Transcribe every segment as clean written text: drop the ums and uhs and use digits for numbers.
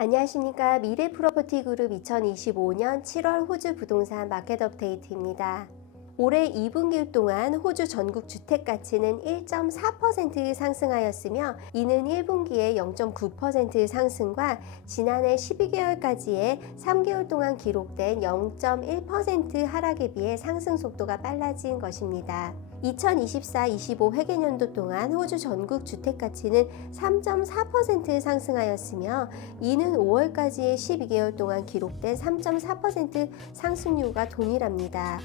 안녕하십니까. 미래 프로퍼티 그룹 2025년 7월 호주 부동산 마켓 업데이트입니다. 올해 2분기 동안 호주 전국 주택 가치는 1.4% 상승하였으며 이는 1분기의 0.9% 상승과 지난해 12개월까지의 3개월 동안 기록된 0.1% 하락에 비해 상승 속도가 빨라진 것입니다. 2024-25 회계년도 동안 호주 전국 주택가치는 3.4% 상승하였으며 이는 5월까지의 12개월 동안 기록된 3.4% 상승률과 동일합니다.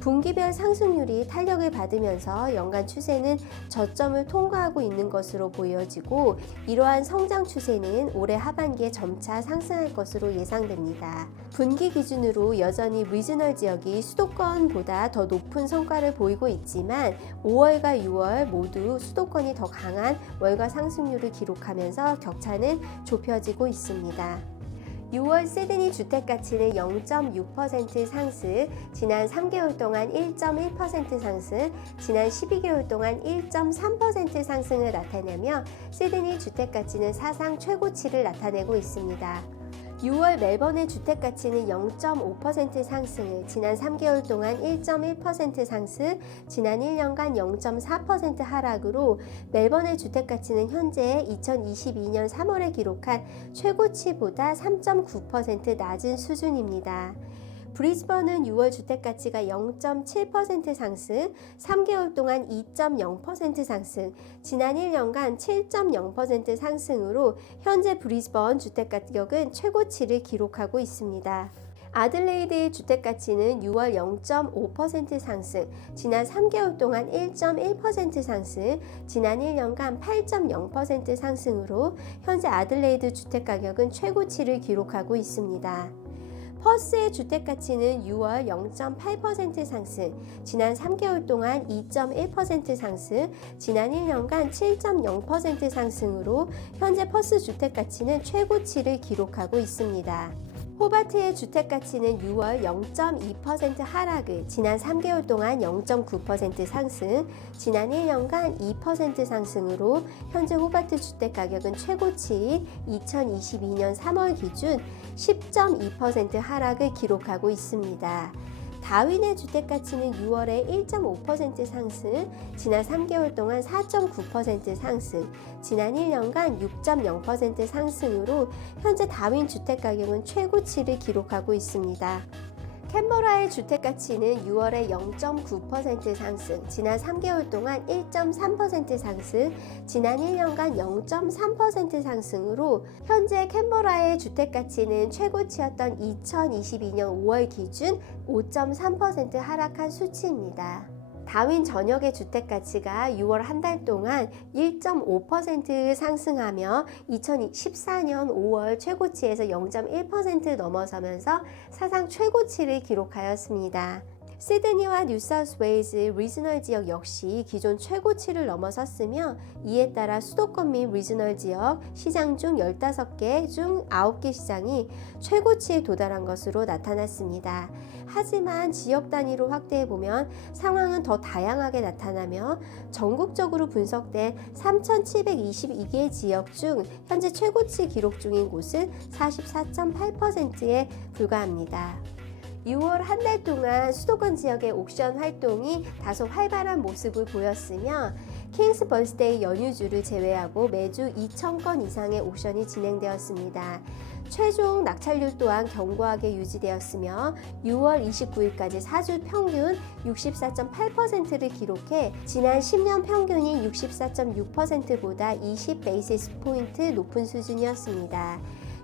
분기별 상승률이 탄력을 받으면서 연간 추세는 저점을 통과하고 있는 것으로 보여지고 이러한 성장 추세는 올해 하반기에 점차 상승할 것으로 예상됩니다. 분기 기준으로 여전히 리저널 지역이 수도권보다 더 높은 성과를 보이고 있지만 5월과 6월 모두 수도권이 더 강한 월가 상승률을 기록하면서 격차는 좁혀지고 있습니다. 6월 시드니 주택가치는 0.6% 상승, 지난 3개월 동안 1.1% 상승, 지난 12개월 동안 1.3% 상승을 나타내며 시드니 주택가치는 사상 최고치를 나타내고 있습니다. 6월 멜번의 주택가치는 0.5% 상승을, 지난 3개월 동안 1.1% 상승, 지난 1년간 0.4% 하락으로 멜번의 주택가치는 현재 2022년 3월에 기록한 최고치보다 3.9% 낮은 수준입니다. 브리즈번은 6월 주택가치가 0.7% 상승, 3개월 동안 2.0% 상승, 지난 1년간 7.0% 상승으로 현재 브리즈번 주택가격은 최고치를 기록하고 있습니다. 아들레이드의 주택가치는 6월 0.5% 상승, 지난 3개월 동안 1.1% 상승, 지난 1년간 8.0% 상승으로 현재 아들레이드 주택가격은 최고치를 기록하고 있습니다. 퍼스의 주택가치는 6월 0.8% 상승, 지난 3개월 동안 2.1% 상승, 지난 1년간 7.0% 상승으로 현재 퍼스 주택가치는 최고치를 기록하고 있습니다. 호바트의 주택가치는 6월 0.2% 하락을, 지난 3개월 동안 0.9% 상승, 지난 1년간 2% 상승으로 현재 호바트 주택가격은 최고치인 2022년 3월 기준 10.2% 하락을 기록하고 있습니다. 다윈의 주택가치는 6월에 1.5% 상승, 지난 3개월 동안 4.9% 상승, 지난 1년간 6.0% 상승으로 현재 다윈 주택가격은 최고치를 기록하고 있습니다. 캔버라의 주택가치는 6월에 0.9% 상승, 지난 3개월 동안 1.3% 상승, 지난 1년간 0.3% 상승으로 현재 캔버라의 주택가치는 최고치였던 2022년 5월 기준 5.3% 하락한 수치입니다. 다윈 전역의 주택가치가 6월 한 달 동안 1.5% 상승하며 2014년 5월 최고치에서 0.1% 넘어서면서 사상 최고치를 기록하였습니다. 시드니와 뉴사우스웨일즈 리저널 지역 역시 기존 최고치를 넘어섰으며 이에 따라 수도권 및 리저널 지역 시장 중 15개 중 9개 시장이 최고치에 도달한 것으로 나타났습니다. 하지만 지역 단위로 확대해보면 상황은 더 다양하게 나타나며 전국적으로 분석된 3,722개 지역 중 현재 최고치 기록 중인 곳은 44.8%에 불과합니다. 6월 한 달 동안 수도권 지역의 옥션 활동이 다소 활발한 모습을 보였으며 킹스 버스데이 연휴주를 제외하고 매주 2,000건 이상의 옥션이 진행되었습니다. 최종 낙찰률 또한 견고하게 유지되었으며 6월 29일까지 4주 평균 64.8%를 기록해 지난 10년 평균인 64.6%보다 20베이시스 포인트 높은 수준이었습니다.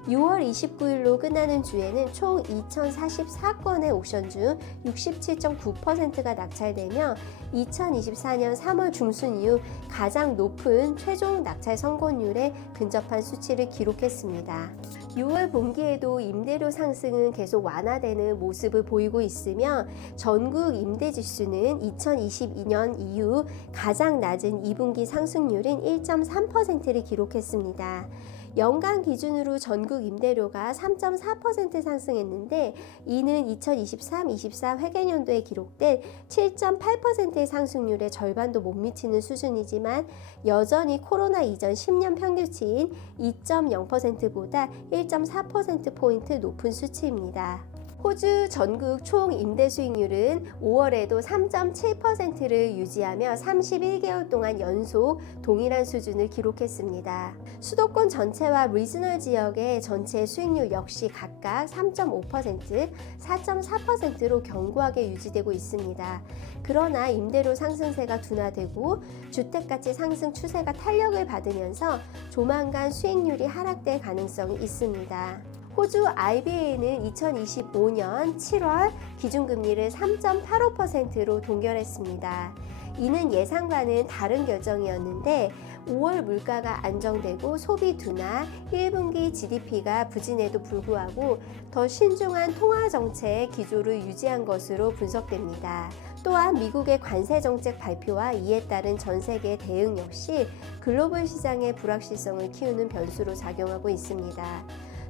6월 29일로 끝나는 주에는 총 2,044건의 옥션 중 67.9%가 낙찰되며 2024년 3월 중순 이후 가장 높은 최종 낙찰 성공률에 근접한 수치를 기록했습니다. 6월 분기에도 임대료 상승은 계속 완화되는 모습을 보이고 있으며 전국 임대지수는 2022년 이후 가장 낮은 2분기 상승률인 1.3%를 기록했습니다. 연간 기준으로 전국 임대료가 3.4% 상승했는데 이는 2023-24 회계년도에 기록된 7.8% 2%의 상승률에 절반도 못 미치는 수준이지만 여전히 코로나 이전 10년 평균치인 2.0%보다 1.4%포인트 높은 수치입니다. 호주 전국 총 임대 수익률은 5월에도 3.7%를 유지하며 31개월 동안 연속 동일한 수준을 기록했습니다. 수도권 전체와 리저널 지역의 전체 수익률 역시 각각 3.5%, 4.4%로 견고하게 유지되고 있습니다. 그러나 임대료 상승세가 둔화되고 주택가치 상승 추세가 탄력을 받으면서 조만간 수익률이 하락될 가능성이 있습니다. 호주 IBA는 2025년 7월 기준금리를 3.85%로 동결했습니다. 이는 예상과는 다른 결정이었는데 5월 물가가 안정되고 소비 둔화, 1분기 GDP가 부진에도 불구하고 더 신중한 통화 정책 기조를 유지한 것으로 분석됩니다. 또한 미국의 관세 정책 발표와 이에 따른 전 세계 대응 역시 글로벌 시장의 불확실성을 키우는 변수로 작용하고 있습니다.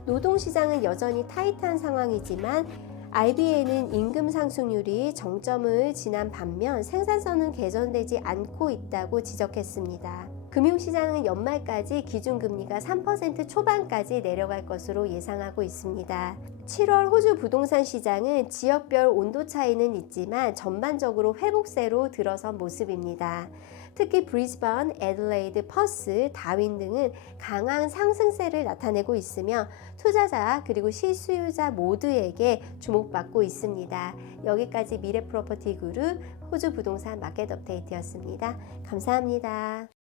노동시장은 여전히 타이트한 상황이지만 IBA는 임금 상승률이 정점을 지난 반면 생산성은 개선되지 않고 있다고 지적했습니다. 금융시장은 연말까지 기준금리가 3% 초반까지 내려갈 것으로 예상하고 있습니다. 7월 호주 부동산 시장은 지역별 온도 차이는 있지만 전반적으로 회복세로 들어선 모습입니다. 특히 브리즈번, 애들레이드, 퍼스, 다윈 등은 강한 상승세를 나타내고 있으며 투자자 그리고 실수요자 모두에게 주목받고 있습니다. 여기까지 미래 프로퍼티 그룹 호주 부동산 마켓 업데이트였습니다. 감사합니다.